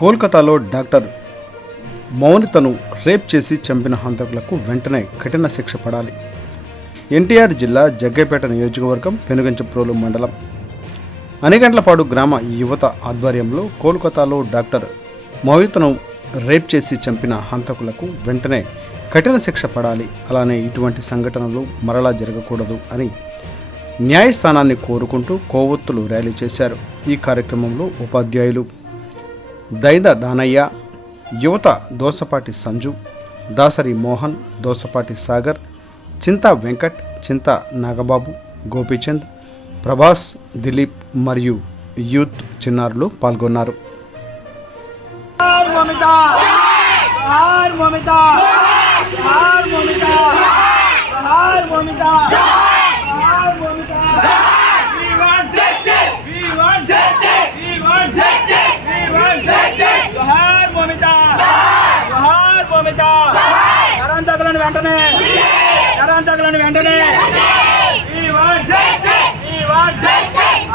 కోల్కతాలో డాక్టర్ మౌనితను రేప్ చేసి చంపిన హంతకులకు వెంటనే కఠిన శిక్ష పడాలి. ఎన్టీఆర్ జిల్లా జగ్గైపేట నియోజకవర్గం పెనుగంచప్రోలు మండలం అనిగండ్లపాడు గ్రామ యువత ఆధ్వర్యంలో కోల్కతాలో డాక్టర్ మౌనితను రేప్ చేసి చంపిన హంతకులకు వెంటనే కఠిన శిక్ష పడాలి, అలానే ఇటువంటి సంఘటనలు మరలా జరగకూడదు అని న్యాయస్థానాన్ని కోరుకుంటూ కోవొత్తులు ర్యాలీ చేశారు. ఈ కార్యక్రమంలో ఉపాధ్యాయులు దైద దానయ్య, యువత దోసపాటి సంజు, దాసరి మోహన్, దోసపాటి సాగర్, చింతా వెంకట్, చింతా నాగబాబు, గోపీచంద్, ప్రభాస్, దిలీప్ మరియు యూత్ చిన్నారులు పాల్గొన్నారు. వెంటనే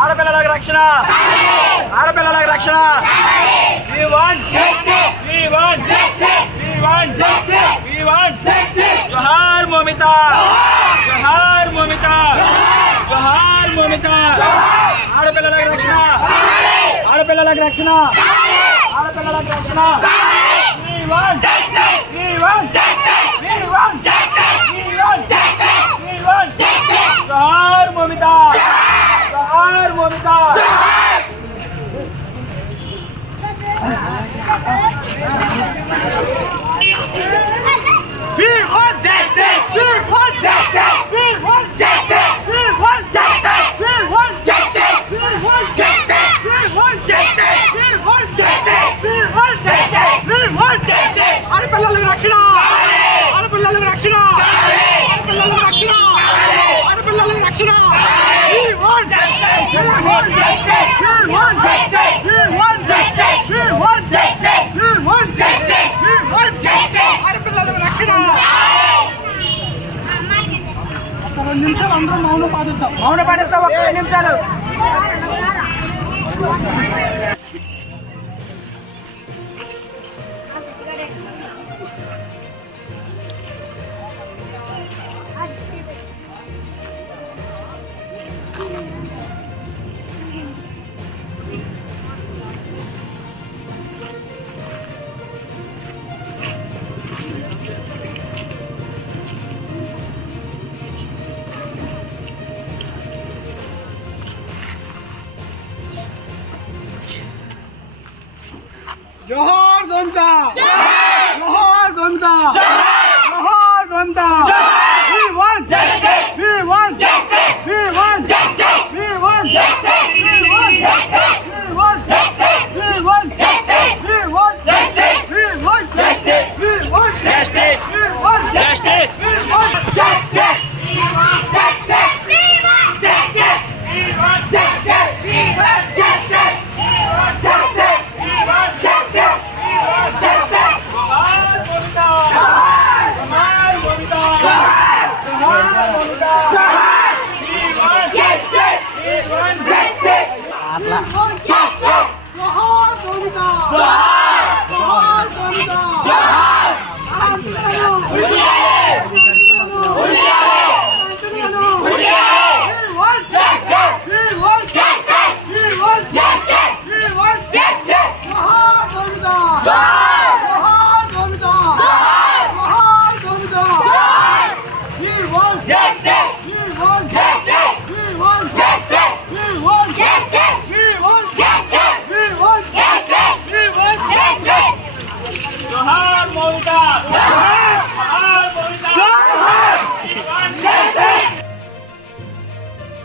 ఆడపిల్లలకు రక్షణ, ఆడపిల్లలకు రక్షణ. జోహార్ మౌమిత, జోహార్ మౌమిత, జోహార్ మౌమిత. ఆడపిల్లలకు రక్షణ, ఆడపిల్లలకు రక్షణ, ఆడపిల్లలకు రక్షణ. జోహార్ మౌమిత, జోహార్ Moumita. We want justice! We want justice! We want justice! We want justice! We want justice! We want justice! We want justice! We want justice! We want justice! We want justice! ఆడపిల్లలకు రక్షణ, ఆడపిల్లలకు రక్షణ, ఆడపిల్లలకు రక్షణ, ఆడపిల్లలకు రక్షణ. We want justice! We want justice! We want justice! We want justice! We want justice! We want justice! We want justice! ఆడపిల్లలకు రక్షణ. ఒక 2 నిమిషాలు అందరం మౌనం పాటిద్దాం. మౌనం పాటిద్దాం ఒక 2 నిమిషాలు. जोहार गोमता, जोहार गोमता, जोहार गोमता. We want justice. We want justice. We want justice. We want justice.